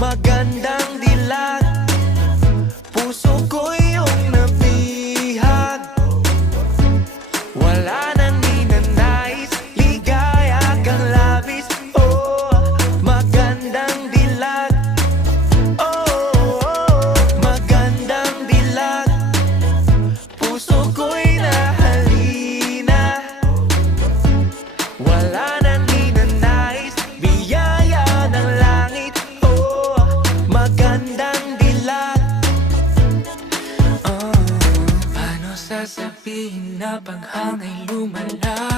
magandang dilag. Puso ko iyong nabihag. Wala nang ninanais, ligaya kang labis. Oh, magandang dilag. Oh, magandang dilag. Puso ko'y nahalina. Wala nang ninanais, biyaya ng langit. Oh, magandang dilag. Paano sasabihin na paghangay lumala?